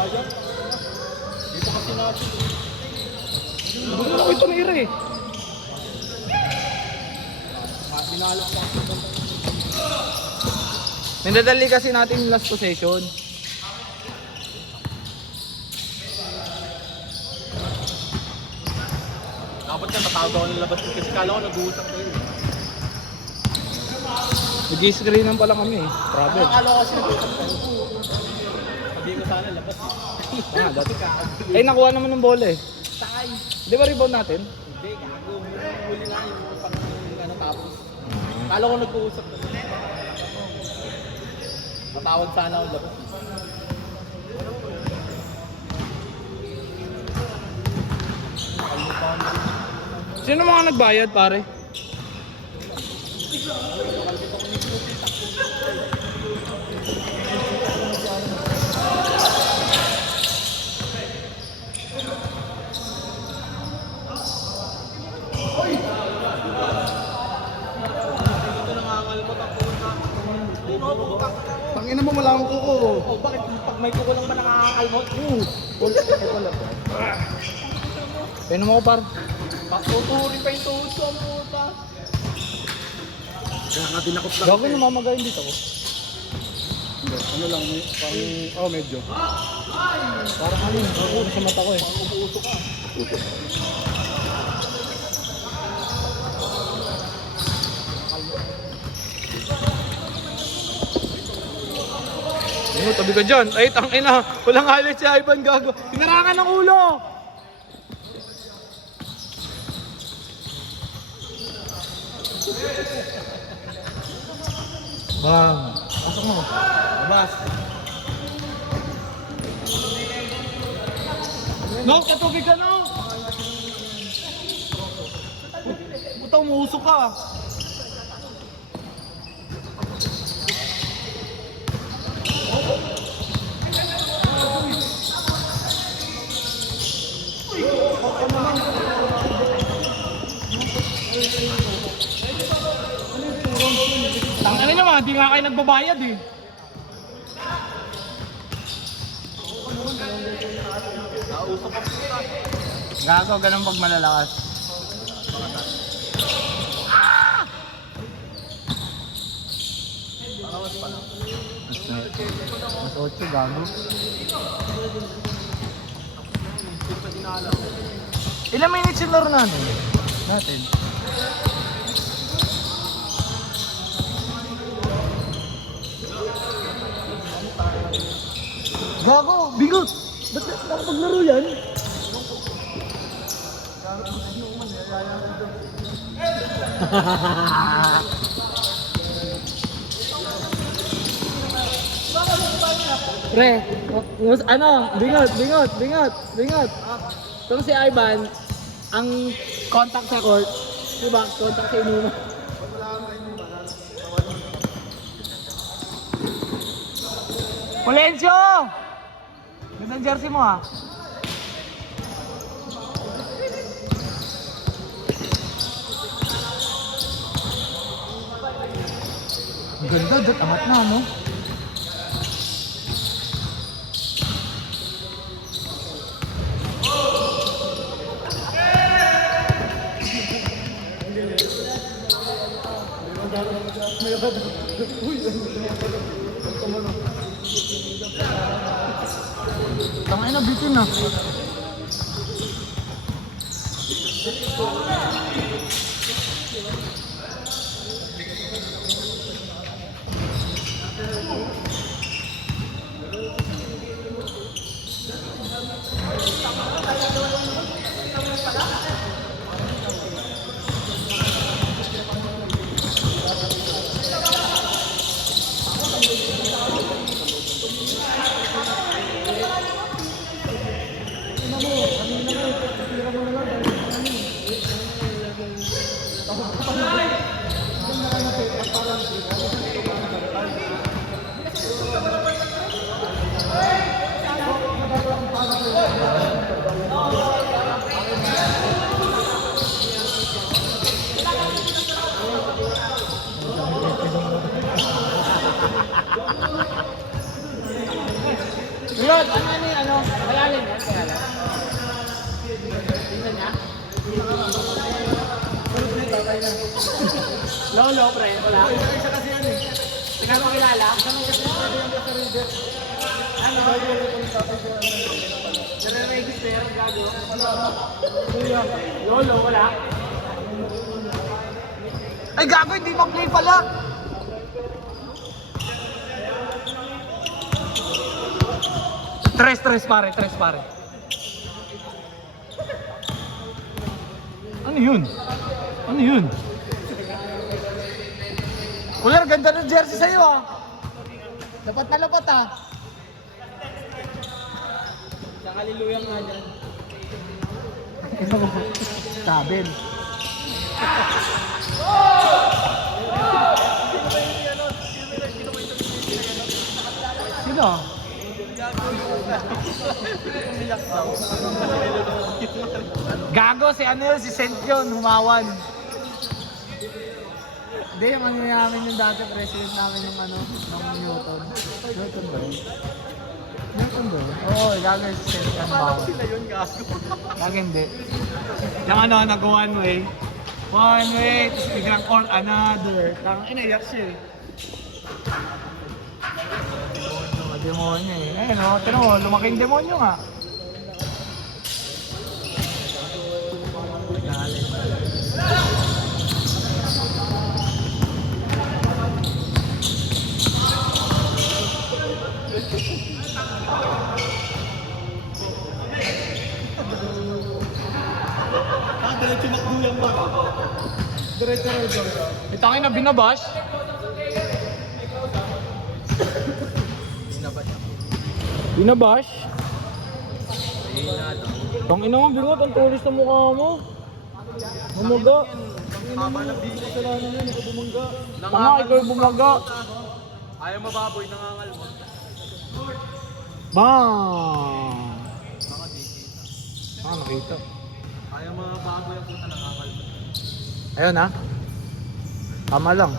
Ayan. Dito kasi natin. Gusto ko ito nira eh. Binalak lang. Nandadali kasi natin yung last possession. Dapat nga tatawag ako ng labas kasi kala ko nag-uusap kayo. Nag-screenan pa lang kami eh. Travel. Akala ko kasi nag-uusap kayo. Sabihin ko sana labas. Ah, dati. Eh, nakuha naman ng bola eh. Sakay. Di ba rebound natin? Hindi, gago. Huli lang yung pang ano tapos. Kala ko nag-uusap na. Matawag sana ako labas. Sino mga nagbayad pare? Tangina mo, wala akong kuko. Oh, bakit pag may kuko lang ba nakakalmot? Wala ba? Painom ako par. Tuturi pa yung tuhod ko, puta. Kaya nga dinakot lang. Gago namamagayin dito ko. Hindi, ano lang, medyo. Parang ano yun, nakuha sa mata ko eh. Parang umuuso ka. Ano, tabi ka dyan. Ay, tangina. Walang halit si Ivan gago. Pinarangan ng ulo. Bang. Pasok mo. Labas. No, katubig ka no. Puta, umuuso ka. Tangina nyo mga, di nga kayo nagbabayad eh. Nausap ako. Gago, ganun pag malalakas. Mas 8 gago. Ilang minutes yung laro natin? Gago, bigot! Ba't nakapaglaro yan? Pre, ano, bingot. Itong si Ivan, ang contact sa court, diba? Contact sa inuma. Polencio! Gandang jersey mo ah. Ang ganda, dat angat na no? Tangay na bitin na. yung ano, malalim yan, kaya lang. Tingnan niya. Lolo, pre, wala. Isa kasi yan eh. Tingnan mo kilala. Ano? Nare-register, gago. Lolo, wala. Ay gago, hindi mag-play pala. Tres pare. Ano yun? Kuya, ganda ng jersey sa'yo ah. Lapat na lapat ah. Nakaliluyang nga dyan. Kabel. Sino? Gago, si ano yun, si Sent yun, humawan. Hindi, yung ano namin yung dati, president namin yung ano, ng Newton. Newton ba yun? Newton ba yun? Oo, gago si Sent yun, humawan. Gago hindi. Yung ano, nag-one way. One way, tapos biglang or another. Tang inaiyak siya eh. Demonyo eh. Ayun o, tinan mo, lumaking demonyo nga. Diretso makdulang ba? Diretso. Itangin na binabash. Binabash? Tang ina mo, bingot, ang tulis na mukha mo. Bumaga. Haba na bigla kasalanan yun, ikaw bumangga. Tanga, ikaw yung bumaga. Ayaw mababoy, nangangalmot. Bang! Nakita. Ayaw mababoy ang puta, nangangalmot. Ayun ha. Tama lang.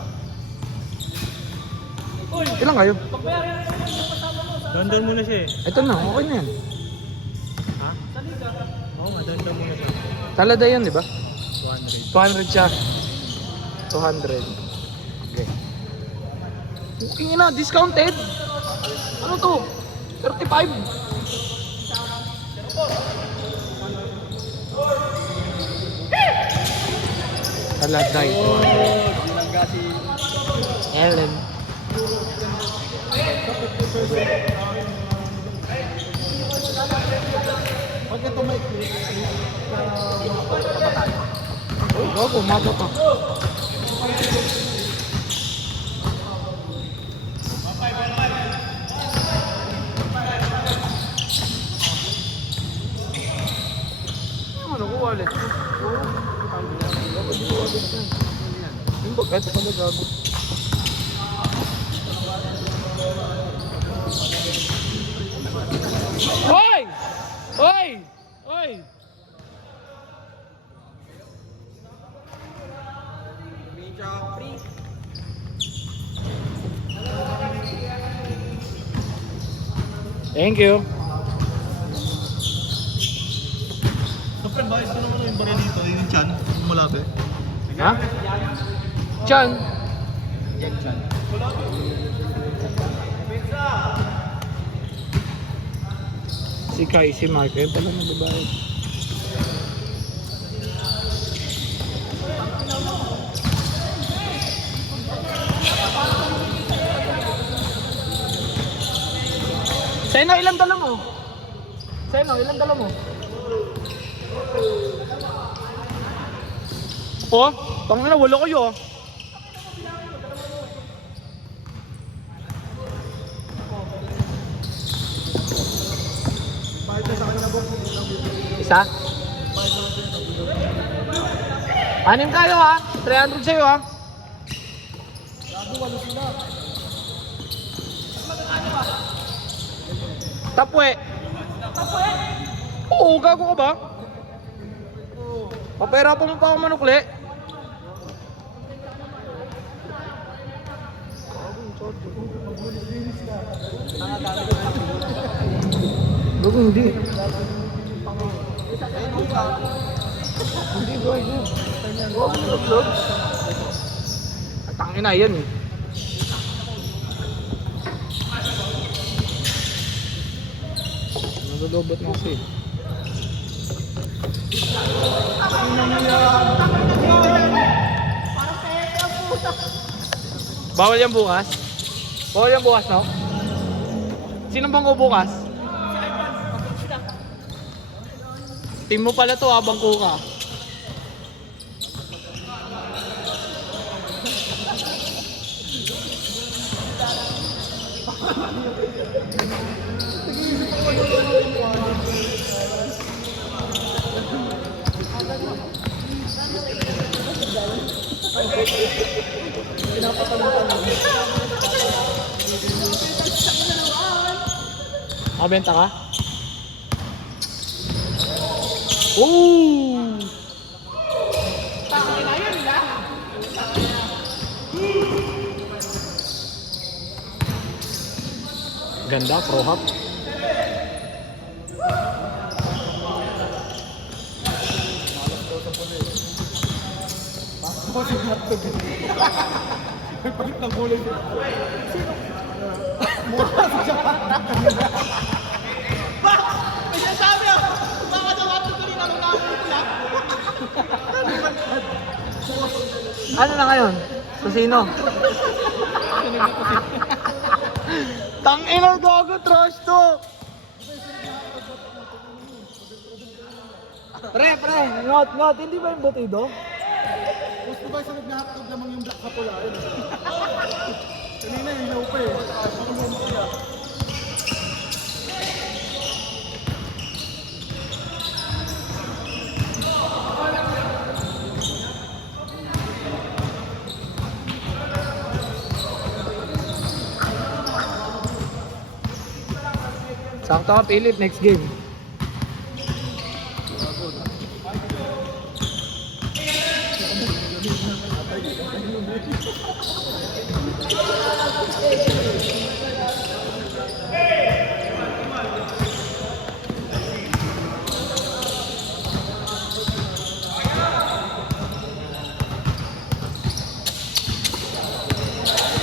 Ilan kayo? Dandan muna siya eh. Ito na, okay na yan. Ha? Oo nga, dandan muna siya. Talada yan, di ba? 200. 200 siya. 200. Okay. Okay na, discounted. Ano to? 35. Talada ito. Binangga si... Ellen. Pag ito may click, Oh, gago, mata pa. Ano ko wallet? Yung bag, ito pala gago. Hoy! Hoy! Hoy! Thank you. Siyempre, bayos ko naman yung baril dito, yung chan, yung malabi. Ha? Chan. Si Kai, si Mark, ayun pala nagbabayad. Seno, ilang dala mo? Seno, ilang dala mo? Oh, tangina, wala kayo ah. Isa? Anim kayo ha? 300 sa'yo ha? Tapwe. Tapwe? Oo, gago ka ba? Papahirapan mo pa ako manukli. Bago hindi. Hindi, bro. Tangin na yan eh. Nalulobot na kasi. Bawal yan bukas? Bawal yan bukas, no? Sino bang bukas? Team mo pala to, bangko ka. Nakabenta ka? Ooh! Ganda, pro hop. Ano na ngayon? Casino? Tangina, gago, trash talk! Pre, ngot, hindi ba yung butido? Gusto ba sa nag-hotdog lamang yung black kapula? Kanina yung ilaw pa eh. Sakto ka, Philip, next game.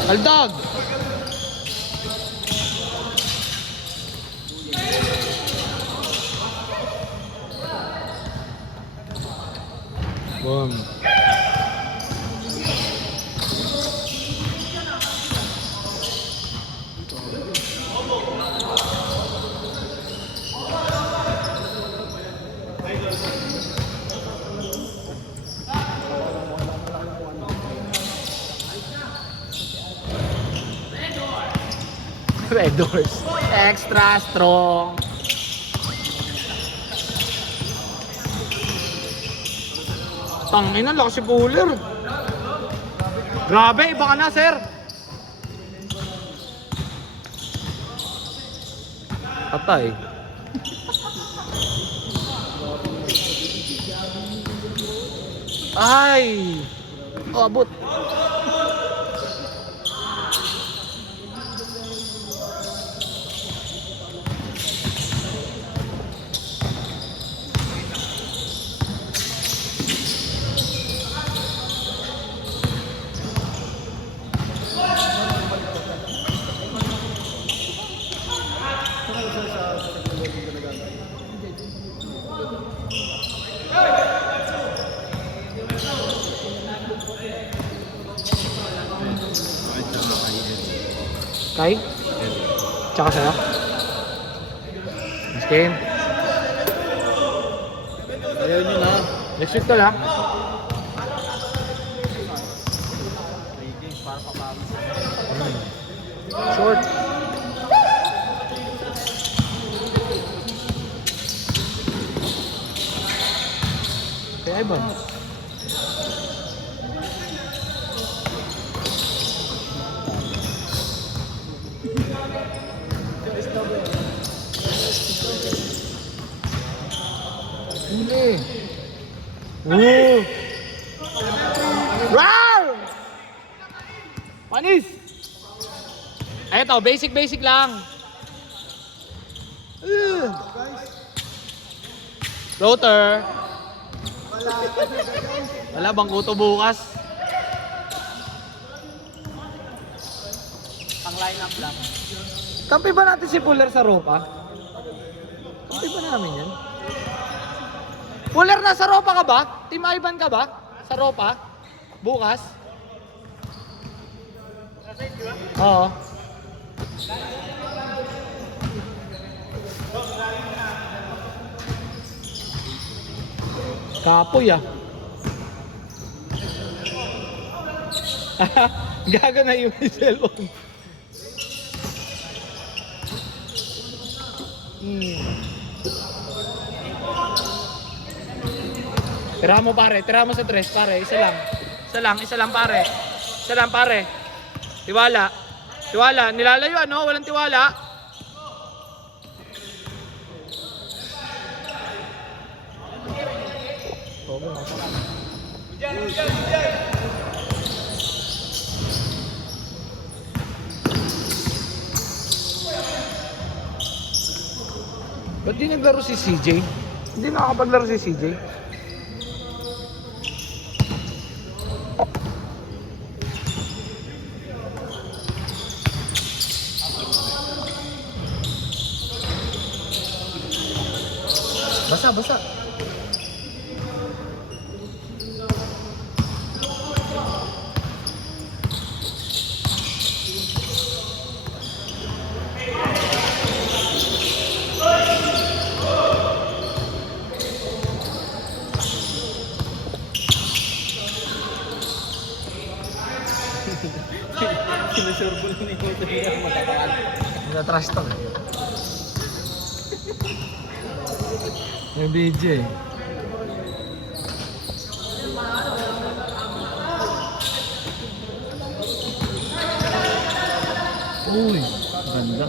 Aldog! Boom. Red Doors. Extra strong. Tangina, lakas si Puller. Grabe, iba ka na, sir. Patay. Ay! Oh, abot. Kai? Tsaka sa'yo? Next game. Ayaw nyo na. Next week to lang. Short. Kaya Ivan. Huli. Woo! Wow! Panis! Eto, basic lang. Floater. Wala bang kuto bukas? Pang line up lang. Kampi ba natin si Fuller sa Ropa? Kampi ba namin yan? Fuller, nasa Ropa ka ba? Team Ivan ka ba? Sa Ropa? Bukas? Oo. Kapoy ah. Gaga na yung cellphone. Tira mo pare, tira mo sa tres pare, isa lang pare. Isa lang pare. Tiwala. Tiwala, nilalayo ano, walang tiwala. Ba't di naglaro si CJ? Hindi nakakapaglaro si CJ. Basa. Sinusurbol ni Kuto niya matatagal. Natatrash to. Yung BJ. Uy, ganda.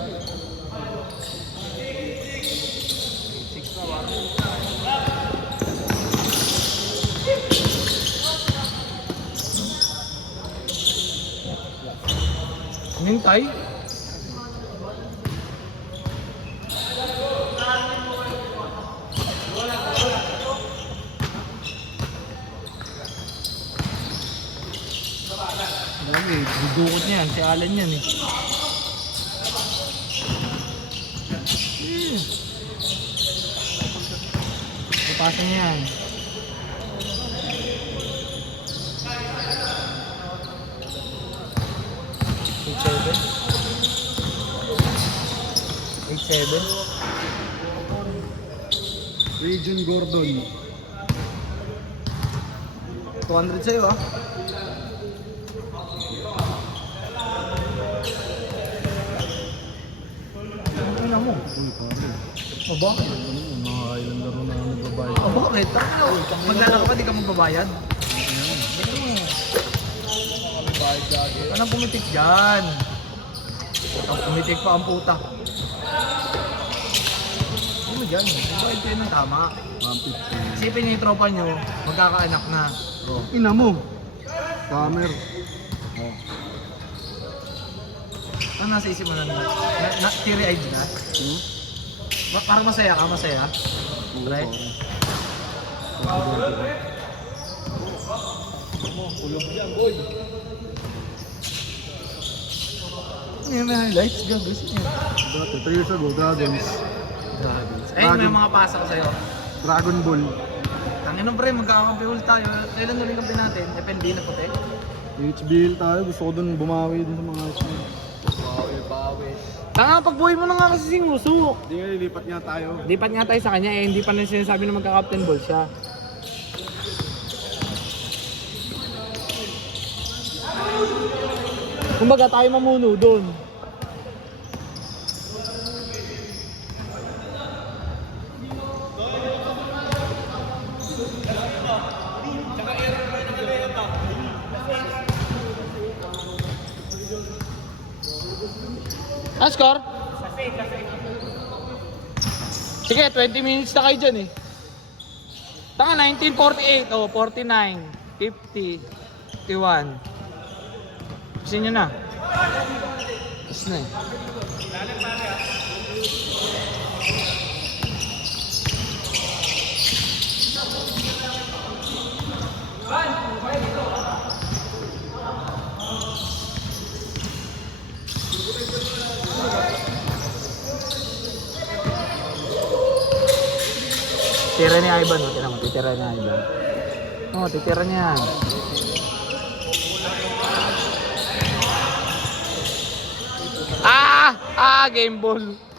Hintay. Lagi, dudukot niya yan. Si Alan yan eh. Ipasa niya yan. Eight-seven. Region Gordon. 200 sa'yo ah. Ano mo? O bakit? Nakakailan laro na magbabayad. O bakit? Maglalaro ka, di ka magbabayad? Anong pumitik dyan? Ang pumitik pa ang puta. Ano mo dyan? Magbayad kayo ng tama. 150. Isipin niyo yung tropa nyo, magkakaanak na. Ina mo. Camera. Oh. Ano nasa isip mo na naman? Teary-eyed na? Parang masaya ka, masaya? Right? Ulog dyan, boy! May highlights, gagawin niya. 3 years ago, Dragons. Ayun, may mga pasa ko sa'yo. Dragon Ball. Tangin na pre, magkakampi ulit tayo. Kailan na rin kampi natin? FNB na puti. HBL tayo, gusto ko dun bumawi dun sa mga HBL. Bawi. Tanga, pagbuhay mo na nga kasi si Nguso. Hindi nga, lilipat nga tayo. Lipat nga tayo sa kanya eh, hindi pa na sinasabi na magka-captain ball siya. Kumbaga tayo mamuno doon. Ang score? Sige, 20 minutes na kayo dyan eh. Tanga, 1948, oh, 49, 50, 51. Gusto nyo na. Gusto na eh. Titira ni Ivan, oh. Tingnan mo, titira ni Ivan. Oh, titira niya. Game ball.